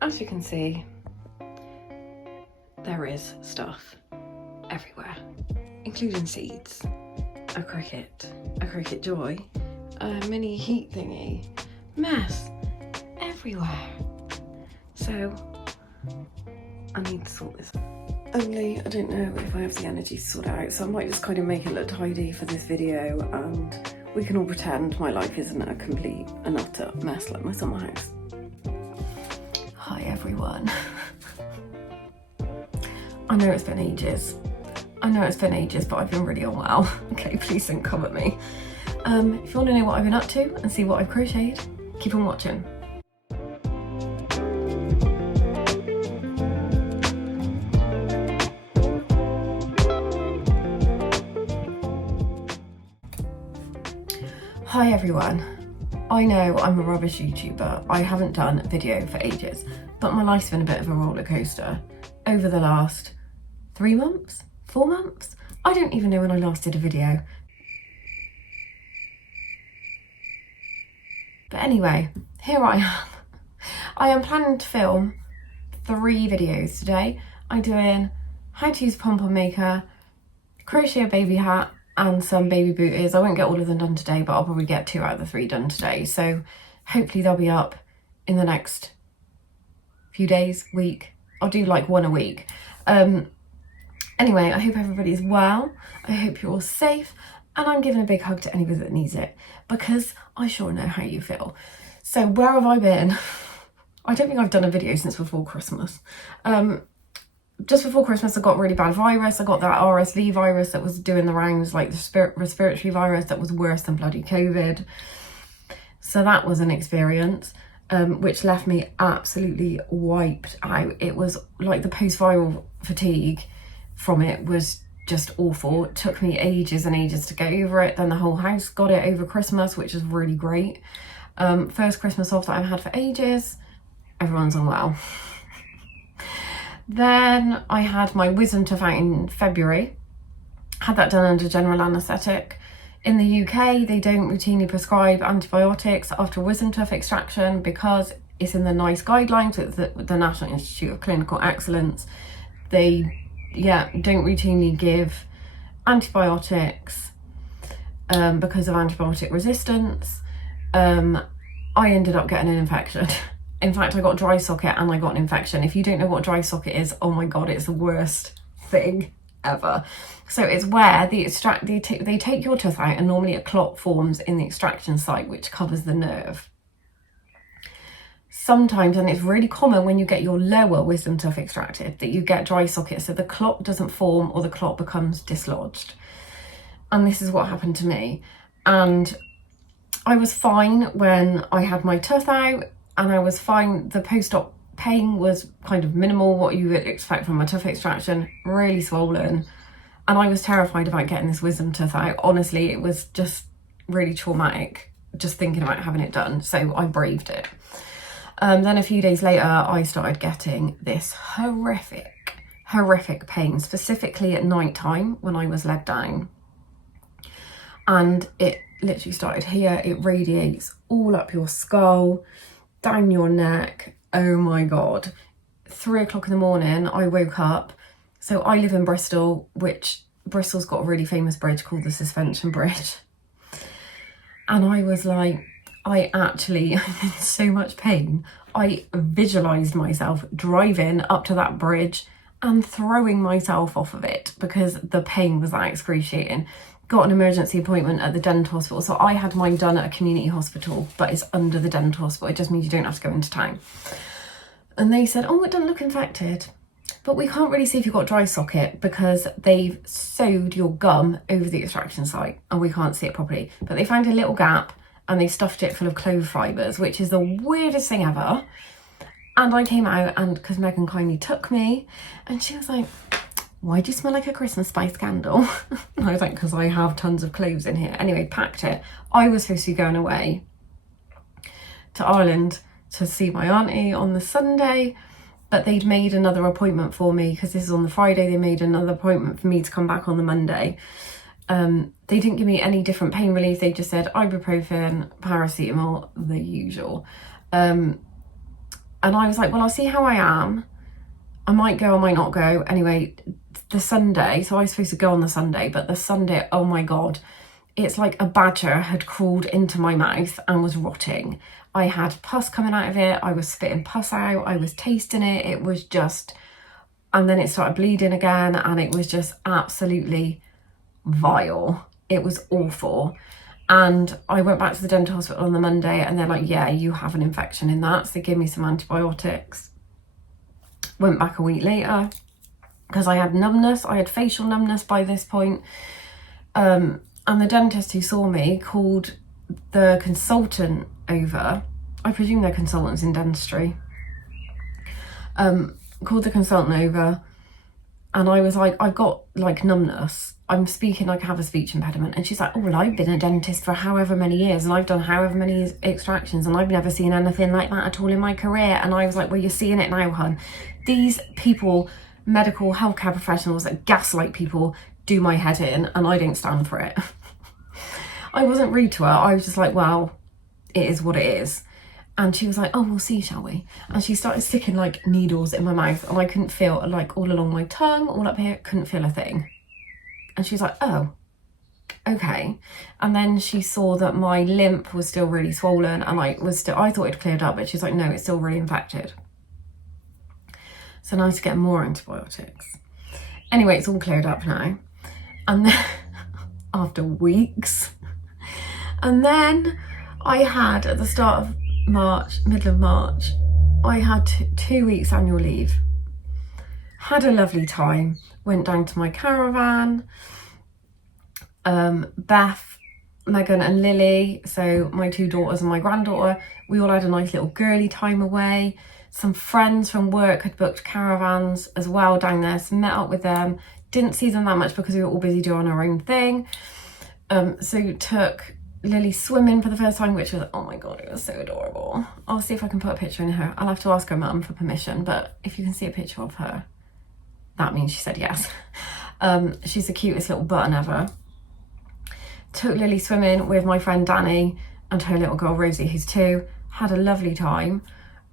as you can see, there is stuff everywhere, including seeds, a cricket joy, a mini heat thingy, mess everywhere. So I need to sort this out. Only I don't know if I have the energy to sort it out, so I might just kind of make it look tidy for this video, and we can all pretend my life isn't a complete and utter mess like my summer house. Hi everyone. I know it's been ages, but I've been really unwell. Okay, please don't come at me. If you want to know what I've been up to and see what I've crocheted, keep on watching. Hi everyone. I know I'm a rubbish YouTuber. I haven't done a video for ages, but my life's been a bit of a roller coaster over the last 3 months, 4 months. I don't even know when I last did a video. But anyway, here I am. I am planning to film 3 videos today. I'm doing how to use a pom-pom maker, crochet a baby hat, and some baby booties. I won't get all of them done today, but I'll probably get 2 out of the 3 done today. So hopefully they'll be up in the next few days, week. I'll do like 1 a week. Anyway, I hope everybody's well. I hope you're all safe. And I'm giving a big hug to anybody that needs it, because I sure know how you feel. So where have I been? I don't think I've done a video since before Christmas. Just before Christmas, I got really bad virus. I got that RSV virus that was doing the rounds, like the respiratory virus that was worse than bloody COVID. So that was an experience, which left me absolutely wiped out. It was like the post-viral fatigue from it was just awful. It took me ages and ages to get over it. Then the whole house got it over Christmas, which is really great. First Christmas off that I've had for ages. Everyone's unwell. Then I had my wisdom tooth out in February. Had that done under general anaesthetic. In the UK, they don't routinely prescribe antibiotics after wisdom tooth extraction because it's in the NICE guidelines with the National Institute of Clinical Excellence. They, don't routinely give antibiotics because of antibiotic resistance. I ended up getting an infection. In fact, I got dry socket and I got an infection. If you don't know what dry socket is, oh my God, it's the worst thing ever. So it's where they take your tooth out, and normally a clot forms in the extraction site, which covers the nerve. Sometimes, and it's really common when you get your lower wisdom tooth extracted, that you get dry socket, so the clot doesn't form or the clot becomes dislodged. And this is what happened to me. And I was fine when I had my tooth out, and I was fine. The post-op pain was kind of minimal, what you would expect from a tooth extraction, really swollen. And I was terrified about getting this wisdom tooth out. Honestly, it was just really traumatic, just thinking about having it done. So I braved it. Then a few days later, I started getting this horrific pain, specifically at night time when I was led down. And it literally started here. It radiates all up your skull, down your neck. Oh my God. 3 o'clock in the morning, I woke up. So I live in Bristol, which Bristol's got a really famous bridge called the Suspension Bridge. And I was like, I'm in so much pain. I visualised myself driving up to that bridge and throwing myself off of it because the pain was that excruciating. Got an emergency appointment at the dental hospital. So I had mine done at a community hospital, but it's under the dental hospital. It just means you don't have to go into town. And they said, oh, it doesn't look infected, but we can't really see if you've got dry socket because they've sewed your gum over the extraction site and we can't see it properly. But they found a little gap and they stuffed it full of clove fibres, which is the weirdest thing ever. And I came out, and because Megan kindly took me, and she was like, why do you smell like a Christmas spice candle? And I was like, because I have tons of cloves in here. Anyway, packed it. I was supposed to be going away to Ireland to see my auntie on the Sunday, but they'd made another appointment for me because this is on the Friday. They made another appointment for me to come back on the Monday. They didn't give me any different pain relief. They just said ibuprofen, paracetamol, the usual. And I was like, well, I'll see how I am. I might go, I might not go. Anyway, the Sunday, so I was supposed to go on the Sunday, but the Sunday, oh my God, it's like a badger had crawled into my mouth and was rotting. I had pus coming out of it. I was spitting pus out. I was tasting it. It was just, and then it started bleeding again, and it was just absolutely vile. It was awful. And I went back to the dental hospital on the Monday, and they're like, yeah, you have an infection in that. So they gave me some antibiotics. Went back a week later because I had numbness. I had facial numbness by this point. And the dentist who saw me called the consultant over. I presume they're consultants in dentistry. Called the consultant over, and I was like, I've got like numbness. I'm speaking like I have a speech impediment. And she's like, oh, well, I've been a dentist for however many years, and I've done however many extractions, and I've never seen anything like that at all in my career. And I was like, well, you're seeing it now, hun. These people, medical healthcare professionals that gaslight people, do my head in, and I don't stand for it. I wasn't rude to her. I was just like, well, it is what it is. And she was like, oh, we'll see, shall we? And she started sticking like needles in my mouth, and I couldn't feel, like all along my tongue, all up here, couldn't feel a thing. And she was like, oh, okay. And then she saw that my lymph was still really swollen, and I thought it cleared up, but she's like, no, it's still really infected. So now I had to get more antibiotics. Anyway, it's all cleared up now. And then after weeks, and then I had at the start of March, middle of March, I had 2 weeks annual leave. Had a lovely time. Went down to my caravan. Beth, Megan and Lily, so my 2 daughters and my granddaughter, we all had a nice little girly time away. Some friends from work had booked caravans as well down there, so met up with them. Didn't see them that much because we were all busy doing our own thing. So took Lily swimming for the first time, which was, oh my God, it was so adorable. I'll see if I can put a picture in her. I'll have to ask her mum for permission, but if you can see a picture of her, that means she said yes. She's the cutest little button ever. Took Lily swimming with my friend Danny and her little girl Rosie, who's 2. Had a lovely time.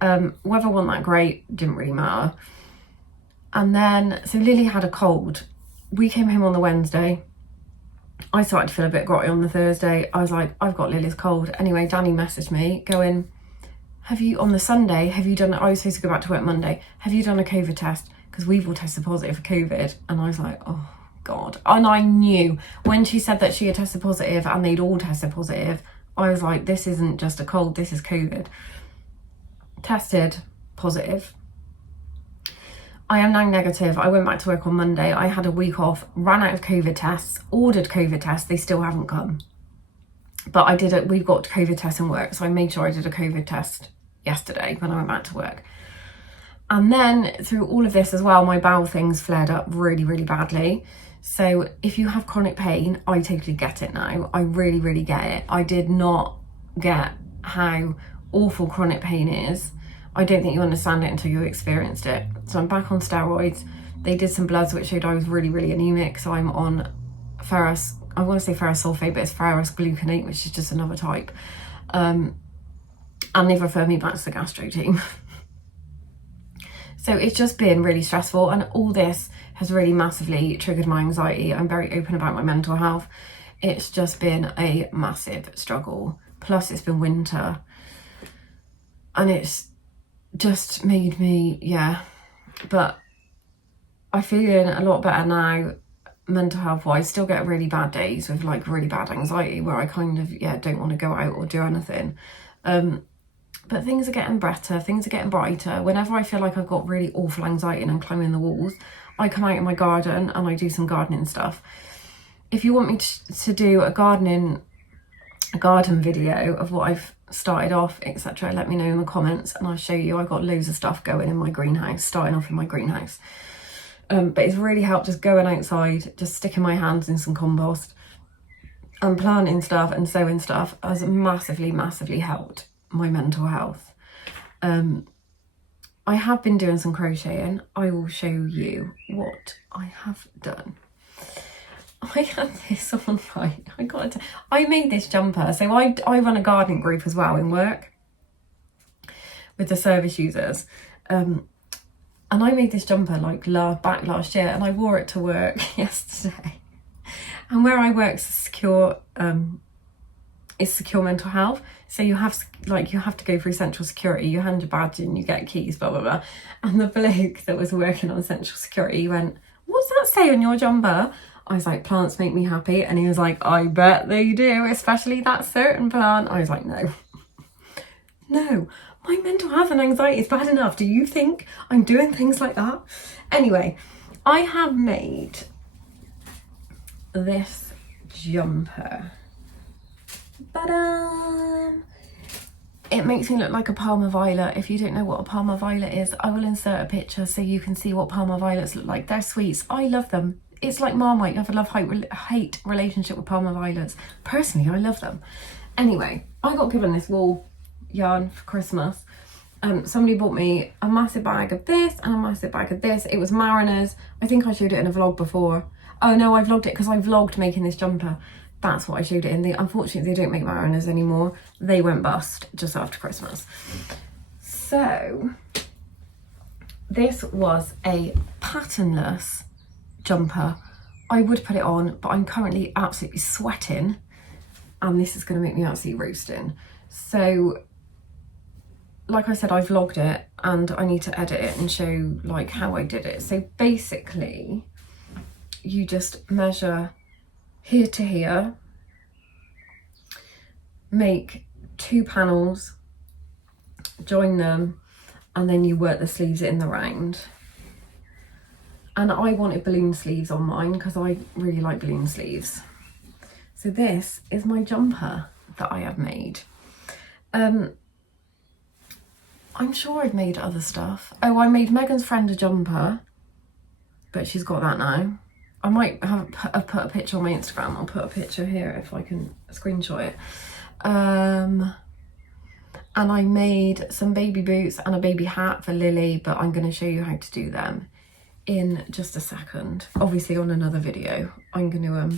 Weather wasn't that great, didn't really matter. And then, so Lily had a cold. We came home on the Wednesday. I started to feel a bit grotty on the Thursday. I was like, I've got Lily's cold. Anyway, Danny messaged me going, on the Sunday, have you done, I was supposed to go back to work Monday, have you done a COVID test? Because we've all tested positive for COVID. And I was like, oh God. And I knew when she said that she had tested positive and they'd all tested positive, I was like, this isn't just a cold, this is COVID. Tested positive. I am now negative. I went back to work on Monday. I had a week off, ran out of COVID tests, ordered COVID tests. They still haven't come. But we've got COVID tests in work. So I made sure I did a COVID test yesterday when I went back to work. And then through all of this as well, my bowel things flared up really, really badly. So if you have chronic pain, I totally get it now. I really, really get it. I did not get how awful chronic pain is. I don't think you understand it until you experienced it. So I'm back on steroids. They did some bloods which showed I was really, really anemic. So I'm on ferrous, I want to say ferrous sulfate, but it's ferrous gluconate, which is just another type. And they've referred me back to the gastro team. So it's just been really stressful, and all this has really massively triggered my anxiety. I'm very open about my mental health. It's just been a massive struggle. Plus it's been winter, and it's just made me, but I'm feeling a lot better now mental health wise. Still get really bad days with like really bad anxiety where I kind of don't want to go out or do anything, but things are getting better, things are getting brighter. Whenever I feel like I've got really awful anxiety and I'm climbing the walls, I come out in my garden and I do some gardening stuff. If you want me to do a garden video of what I've started off, etc., let me know in the comments and I'll show you. I've got loads of stuff going in my greenhouse, starting off in my greenhouse. But it's really helped just going outside, just sticking my hands in some compost and planting stuff and sowing stuff has massively, massively helped my mental health. I have been doing some crocheting. I will show you what I have done. I had this on right. I made this jumper. So I run a gardening group as well in work. with the service users. And I made this jumper like back last year, and I wore it to work yesterday. And where I work is secure mental health. So you have to go through central security, you hand your badge in, you get keys, blah, blah, blah. And the bloke that was working on central security went, "What's that say on your jumper?" I was like, "Plants make me happy." And he was like, "I bet they do, especially that certain plant." I was like, no, no, my mental health and anxiety is bad enough. Do you think I'm doing things like that? Anyway, I have made this jumper. Ta-da! It makes me look like a Parma violet. If you don't know what a Parma violet is, I will insert a picture so you can see what Parma violets look like. They're sweets. I love them. It's like Marmite. You have a love-hate relationship with Parma violets. Personally, I love them. Anyway, I got given this wool yarn for Christmas. Somebody bought me a massive bag of this and a massive bag of this. It was Mariners. I think I showed it in a vlog before. Oh no, I vlogged it because I vlogged making this jumper. That's what I showed it in. Unfortunately, they don't make Mariners anymore. They went bust just after Christmas. So this was a patternless jumper. I would put it on, but I'm currently absolutely sweating, and this is going to make me absolutely roasting. So like I said, I vlogged it and I need to edit it and show like how I did it. So basically you just measure here to here, make 2 panels, join them, and then you work the sleeves in the round. And I wanted balloon sleeves on mine because I really like balloon sleeves. So this is my jumper that I have made. I'm sure I've made other stuff. Oh, I made Megan's friend a jumper, but she's got that now. I might have put a picture on my Instagram. I'll put a picture here if I can screenshot it. And I made some baby boots and a baby hat for Lily, but I'm going to show you how to do them in just a second. Obviously on another video. I'm going to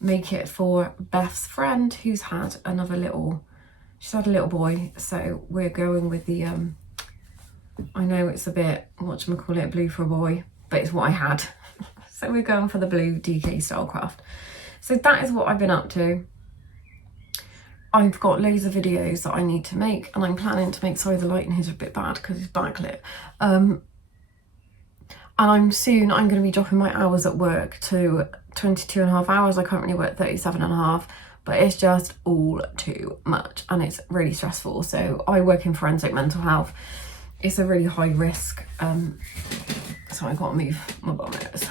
make it for Beth's friend who's had she's had a little boy, so we're going with the I know it's a bit, whatchamacallit, blue for a boy, but it's what I had. So we're going for the blue DK style craft. So that is what I've been up to. I've got loads of videos that I need to make, and I'm planning to make, sorry the lighting here's a bit bad because it's backlit. And I'm going to be dropping my hours at work to 22.5 hours. I currently work 37.5, but it's just all too much and it's really stressful. So I work in forensic mental health. It's a really high risk, so I can't move my bum nose.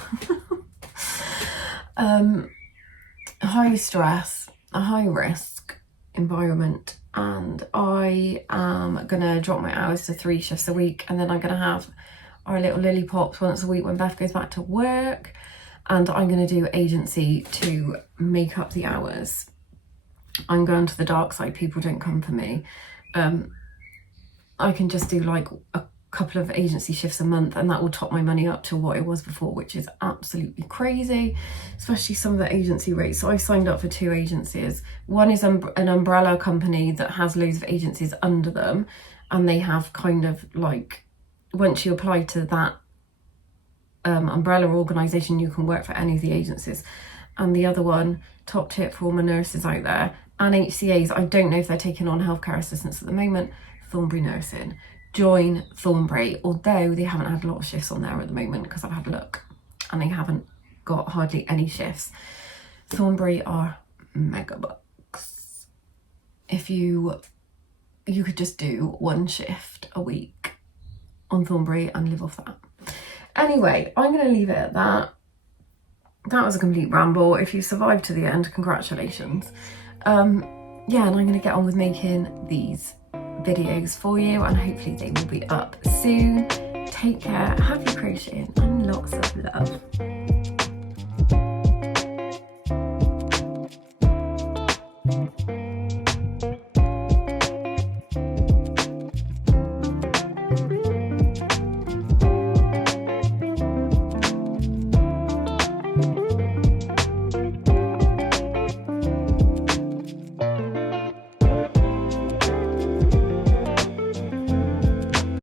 High stress, a high risk environment, and I am gonna drop my hours to 3 shifts a week, and then I'm gonna have our little lily pops once a week when Beth goes back to work, and I'm gonna do agency to make up the hours. I'm going to the dark side. People don't come for me. I can just do like a couple of agency shifts a month, and that will top my money up to what it was before, which is absolutely crazy, especially some of the agency rates. So I signed up for 2 agencies. One is an umbrella company that has loads of agencies under them, and they have kind of like, once you apply to that umbrella organisation, you can work for any of the agencies. And the other one, top tip for all my nurses out there, and HCAs, I don't know if they're taking on healthcare assistants at the moment, Thornbury Nursing. Join Thornbury, although they haven't had a lot of shifts on there at the moment because I've had a look and they haven't got hardly any shifts. Thornbury are mega bucks. If you could just do 1 shift a week on Thornbury and live off that. Anyway, I'm going to leave it at that. That was a complete ramble. If you survived to the end, congratulations. Yeah, and I'm going to get on with making these videos for you, and hopefully they will be up soon. Take care, happy crocheting, and lots of love.